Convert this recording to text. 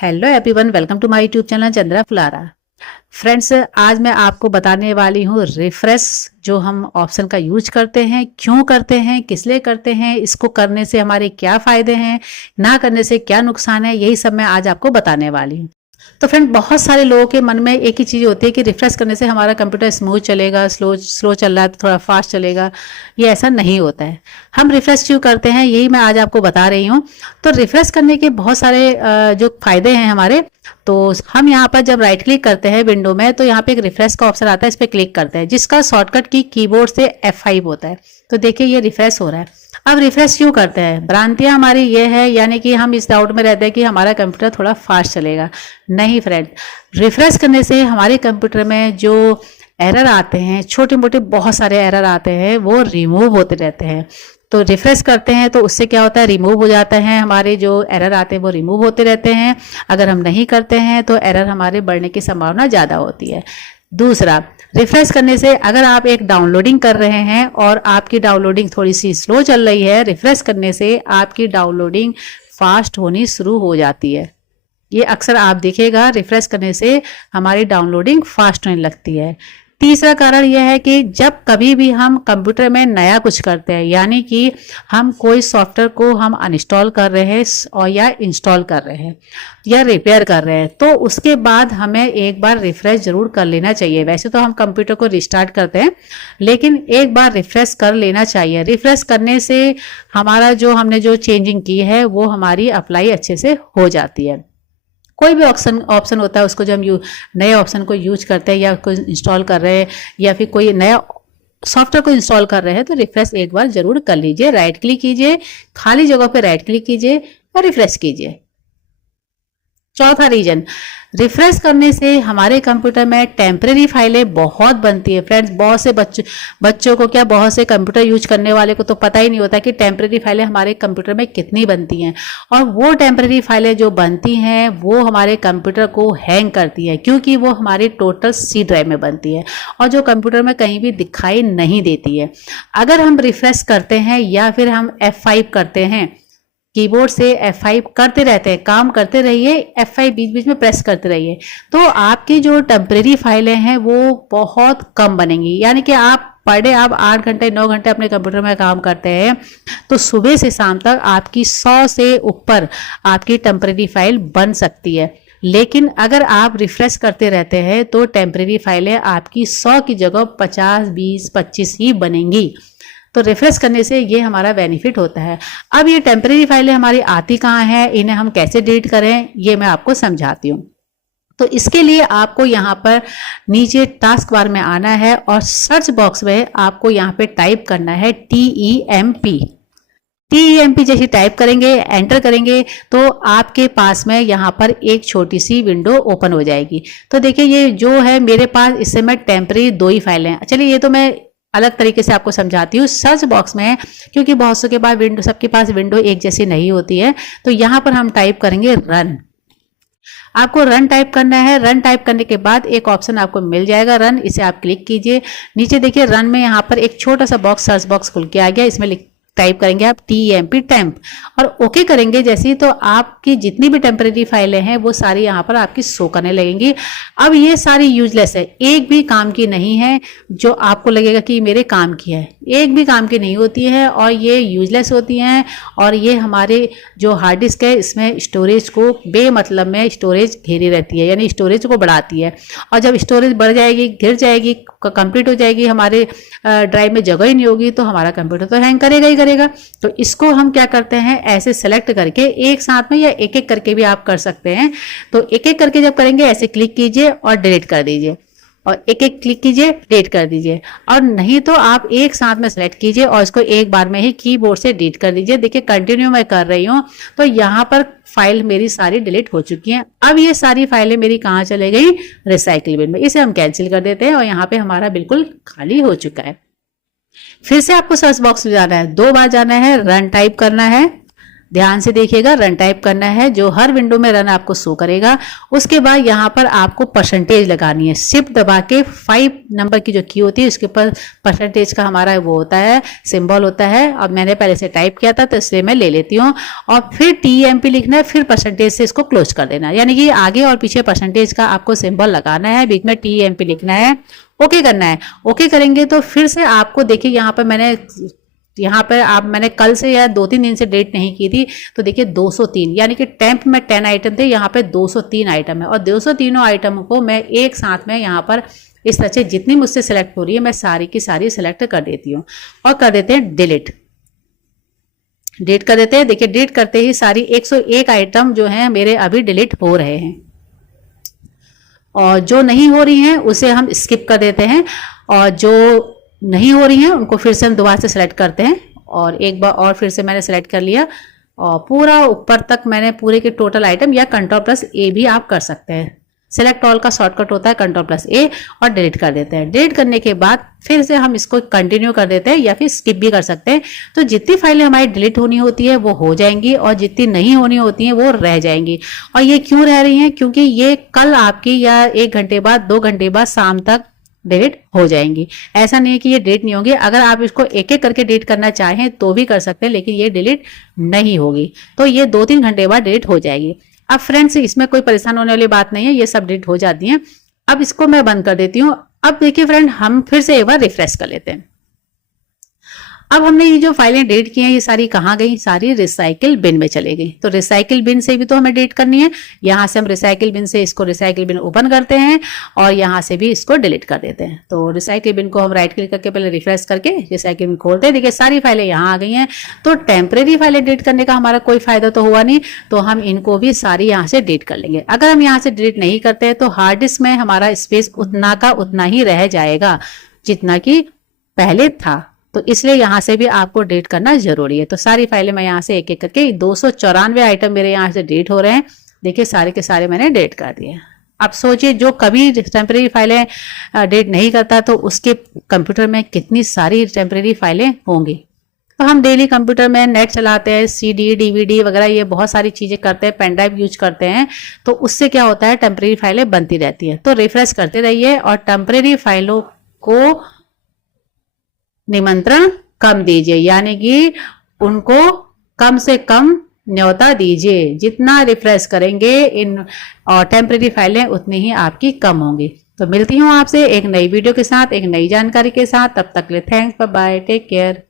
Hello everyone, welcome to my YouTube channel Chandra Phulara. Friends, आज मैं आपको बताने वाली हूँ रिफ्रेश जो हम ऑप्शन का यूज करते हैं, क्यों करते हैं, किस लिए करते हैं, इसको करने से हमारे क्या फायदे हैं, ना करने से क्या नुकसान है, यही सब मैं आज आपको बताने वाली हूँ। तो फ्रेंड, बहुत सारे लोगों के मन में एक ही चीज़ होती है कि रिफ्रेश करने से हमारा कंप्यूटर स्मूथ चलेगा, स्लो चल रहा है तो थोड़ा फास्ट चलेगा। ये ऐसा नहीं होता है। हम रिफ्रेश क्यों करते हैं, यही मैं आज आपको बता रही हूँ। तो रिफ्रेश करने के बहुत सारे जो फायदे हैं हमारे, तो हम यहाँ पर जब राइट क्लिक करते हैं विंडो में, तो यहाँ पे एक रिफ्रेश का ऑप्शन आता है, इस पर क्लिक करते हैं, जिसका शॉर्टकट की कीबोर्ड से F5 होता है। तो देखिए ये रिफ्रेश हो रहा है। अब रिफ्रेश क्यों करते हैं? भ्रांतियां हमारी ये है, यानी कि हम इस डाउट में रहते हैं कि हमारा कंप्यूटर थोड़ा फास्ट चलेगा। नहीं फ्रेंड, रिफ्रेश करने से हमारे कंप्यूटर में जो एरर आते हैं, छोटे मोटे बहुत सारे एरर आते हैं, वो रिमूव होते रहते हैं। तो रिफ्रेश करते हैं तो उससे क्या होता है, रिमूव हो जाते हैं, हमारे जो एरर आते हैं वो रिमूव होते रहते हैं। अगर हम नहीं करते हैं तो एरर हमारे बढ़ने की संभावना ज़्यादा होती है। दूसरा, रिफ्रेश करने से अगर आप एक डाउनलोडिंग कर रहे हैं और आपकी डाउनलोडिंग थोड़ी सी स्लो चल रही है, रिफ्रेश करने से आपकी डाउनलोडिंग फास्ट होनी शुरू हो जाती है। ये अक्सर आप देखेगा, रिफ्रेश करने से हमारी डाउनलोडिंग फास्ट होने लगती है। तीसरा कारण यह है कि जब कभी भी हम कंप्यूटर में नया कुछ करते हैं, यानी कि हम कोई सॉफ्टवेयर को हम अनइंस्टॉल कर रहे हैं और या इंस्टॉल कर रहे हैं या रिपेयर कर रहे हैं, तो उसके बाद हमें एक बार रिफ्रेश जरूर कर लेना चाहिए। वैसे तो हम कंप्यूटर को रिस्टार्ट करते हैं, लेकिन एक बार रिफ्रेश कर लेना चाहिए। रिफ्रेश करने से हमारा जो हमने जो चेंजिंग की है वो हमारी अप्लाई अच्छे से हो जाती है। कोई भी ऑप्शन होता है, उसको जब हम नए ऑप्शन को यूज करते हैं या कोई इंस्टॉल कर रहे हैं या फिर कोई नया सॉफ्टवेयर को इंस्टॉल कर रहे हैं, तो रिफ्रेश एक बार जरूर कर लीजिए। राइट क्लिक कीजिए, खाली जगह पे राइट क्लिक कीजिए और रिफ्रेश कीजिए। चौथा रीजन, रिफ्रेश करने से हमारे कंप्यूटर में टेम्परेरी फाइलें बहुत बनती है। फ्रेंड्स, बहुत से बच्चों को क्या, बहुत से कंप्यूटर यूज करने वाले को तो पता ही नहीं होता कि टेम्परेरी फाइलें हमारे कंप्यूटर में कितनी बनती हैं। और वो टेम्परेरी फाइलें जो बनती हैं वो हमारे कंप्यूटर को हैंग करती है, क्योंकि वो हमारी टोटल C ड्राइव में बनती है और जो कंप्यूटर में कहीं भी दिखाई नहीं देती है। अगर हम रिफ्रेश करते हैं या फिर हम F5 करते हैं, कीबोर्ड से F5 करते रहते हैं, काम करते रहिए, F5 बीच बीच में प्रेस करते रहिए, तो आपकी जो टेम्परेरी फाइलें हैं वो बहुत कम बनेंगी। यानी कि आप पर डे आप 8 घंटे 9 घंटे अपने कंप्यूटर में काम करते हैं, तो सुबह से शाम तक आपकी 100 से ऊपर आपकी टेम्परेरी फाइल बन सकती है। लेकिन अगर आप रिफ्रेश करते रहते हैं तो टेम्परेरी फाइलें आपकी 100 की जगह 50, 20, 25 ही बनेंगी। तो रिफ्रेश करने से ये हमारा बेनिफिट होता है। अब ये टेम्परेरी फाइलें हमारी आती कहाँ हैं, इन्हें हम कैसे डिलीट करें, ये मैं आपको समझाती हूँ। तो इसके लिए आपको यहाँ पर नीचे टास्क बार में आना है और सर्च बॉक्स में आपको यहाँ पे टाइप करना है TEMP। TEMP जैसे टाइप करेंगे, एंटर करेंगे, तो आपके पास में यहाँ पर एक छोटी सी विंडो ओपन हो जाएगी। तो देखिए ये जो है मेरे पास, इससे मैं टेम्परेरी 2 ही फाइलें हैं। चलिए ये तो मैं अलग तरीके से आपको समझाती हूँ। सर्च बॉक्स में, क्योंकि बहुत सौ के बाद विंडो, सबके पास विंडो एक जैसी नहीं होती है, तो यहाँ पर हम टाइप करेंगे रन। आपको रन टाइप करना है। रन टाइप करने के बाद एक ऑप्शन आपको मिल जाएगा रन, इसे आप क्लिक कीजिए। नीचे देखिए रन में यहाँ पर एक छोटा सा बॉक्स, सर्च बॉक्स खुल के आ गया। इसमें टाइप करेंगे आप TEMP टेम्प और ओके करेंगे जैसे, तो आपकी जितनी भी टेम्परेरी फाइलें हैं वो सारी यहाँ पर आपकी शो करने लगेंगी। अब ये सारी यूजलेस है, एक भी काम की नहीं है। जो आपको लगेगा कि मेरे काम की है, एक भी काम की नहीं होती है और ये यूजलेस होती हैं। और ये हमारे जो हार्ड डिस्क है, इसमें स्टोरेज को बेमतलब में स्टोरेज घेरी रहती है, यानी स्टोरेज को बढ़ाती है। और जब स्टोरेज बढ़ जाएगी, गिर जाएगी, कंप्लीट हो जाएगी, हमारे ड्राइव में जगह ही नहीं होगी, तो हमारा कंप्यूटर तो हैंग करेगा ही करेगा। तो इसको हम क्या करते हैं, ऐसे सेलेक्ट करके एक साथ में या एक एक करके भी आप कर सकते हैं। तो एक एक करके जब करेंगे, ऐसे क्लिक कीजिए और डिलीट कर दीजिए, और एक एक क्लिक कीजिए, डिलीट कर दीजिए। और नहीं तो आप एक साथ में सेलेक्ट कीजिए और इसको एक बार में ही कीबोर्ड से डिलीट कर दीजिए। देखिए कंटिन्यू मैं कर रही हूँ, तो यहाँ पर फाइल मेरी सारी डिलीट हो चुकी हैं। अब ये सारी फाइलें मेरी कहाँ चले गई, रिसाइकिल बिन में। इसे हम कैंसिल कर देते हैं और यहाँ पे हमारा बिल्कुल खाली हो चुका है। फिर से आपको सर्च बॉक्स में जाना है, 2 बार जाना है, रन टाइप करना है, ध्यान से देखिएगा, रन टाइप करना है, जो हर विंडो में रन आपको शो करेगा। उसके बाद यहाँ पर आपको परसेंटेज लगानी है, शिफ्ट दबा के 5 नंबर की जो की होती है उसके ऊपर परसेंटेज का हमारा वो होता है, सिंबल होता है। अब मैंने पहले से टाइप किया था तो इसलिए मैं ले लेती हूँ। और फिर TMP लिखना है, फिर परसेंटेज से इसको क्लोज कर देना, यानी कि आगे और पीछे परसेंटेज का आपको सिंबल लगाना है, बीच में TMP लिखना है, ओके करना है। ओके करेंगे तो फिर से आपको देखिए यहाँ पर मैंने कल से या 2-3 दिन से डेट नहीं की थी, तो देखिए 203, यानी कि टेम्प में 10 आइटम थे, यहाँ पे 203 आइटम है। और 203 आइटम को मैं एक साथ में यहाँ पर इस तरह से जितनी मुझसे सिलेक्ट हो रही है मैं सारी की सारी सिलेक्ट कर देती हूँ और कर देते हैं डिलीट। डिलीट कर देते हैं। देखिए डिलीट करते ही सारी 101 आइटम जो हैं मेरे अभी डिलीट हो रहे हैं, और जो नहीं हो रही हैं उसे हम स्किप कर देते हैं, और जो नहीं हो रही हैं उनको फिर से हम दोबारा से सिलेक्ट करते हैं। और एक बार और फिर से मैंने सिलेक्ट कर लिया, और पूरा ऊपर तक मैंने पूरे के टोटल आइटम, या Ctrl+A भी आप कर सकते हैं। सिलेक्ट ऑल का शॉर्टकट होता है Ctrl+A, और डिलीट कर देते हैं। डिलीट करने के बाद फिर से हम इसको कंटिन्यू कर देते हैं, या फिर स्किप भी कर सकते हैं। तो जितनी फाइलें हमारी डिलीट होनी होती है वो हो जाएंगी, और जितनी नहीं होनी होती हैं वो रह जाएंगी। और ये क्यों रह रही हैं? क्योंकि ये कल आपकी या 1 घंटे बाद, 2 घंटे बाद, शाम तक डिलीट हो जाएंगी। ऐसा नहीं है कि ये डिलीट नहीं होगी। अगर आप इसको एक एक करके डिलीट करना चाहें तो भी कर सकते हैं, लेकिन ये डिलीट नहीं होगी। तो ये 2-3 घंटे बाद डिलीट हो जाएगी। अब फ्रेंड्स इसमें कोई परेशान होने वाली बात नहीं है, ये सब डिलीट हो जाती हैं। अब इसको मैं बंद कर देती हूँ। अब देखिए फ्रेंड, हम फिर से एक बार रिफ्रेश कर लेते हैं। अब हमने ये जो फाइलें डिलीट की हैं ये सारी कहाँ गई? सारी रिसाइकिल बिन में चले गई। तो रिसाइकिल बिन से भी तो हमें डिलीट करनी है। यहाँ से हम रिसाइकिल बिन से इसको रिसाइकिल बिन ओपन करते हैं, और यहाँ से भी इसको डिलीट कर देते हैं। तो रिसाइकिल बिन को हम राइट क्लिक करके पहले रिफ्रेश करके रिसाइकिल बिन खोलते हैं। देखिए सारी फाइलें यहाँ आ गई हैं। तो टेम्परेरी फाइलें डिलीट करने का हमारा कोई फायदा तो हुआ नहीं, तो हम इनको भी सारी यहाँ से डिलीट कर लेंगे। अगर हम यहाँ से डिलीट नहीं करते हैं तो हार्ड डिस्क में हमारा स्पेस उतना का उतना ही रह जाएगा जितना कि पहले था। तो इसलिए यहाँ से भी आपको डिलीट करना जरूरी है। तो सारी फाइलें मैं यहाँ से एक एक करके 294 आइटम मेरे यहाँ से डिलीट हो रहे हैं। देखिए सारे के सारे मैंने डिलीट कर दिए। अब सोचिए जो कभी टेम्परेरी फाइलें डिलीट नहीं करता तो उसके कंप्यूटर में कितनी सारी टेम्परेरी फाइलें होंगी। तो हम डेली कंप्यूटर में नेट चलाते हैं, CD DVD वगैरह ये बहुत सारी चीजें करते हैं, पेन ड्राइव यूज करते हैं। तो उससे क्या होता है, टेम्परेरी फाइलें बनती रहती है। तो रिफ्रेश करते रहिए और टेम्परेरी फाइलों को निमंत्रण कम दीजिए, यानी कि उनको कम से कम न्योता दीजिए। जितना रिफ्रेश करेंगे इन और टेम्परेरी फाइलें उतनी ही आपकी कम होंगी। तो मिलती हूँ आपसे एक नई वीडियो के साथ, एक नई जानकारी के साथ। तब तक के लिए thanks, bye bye, take care.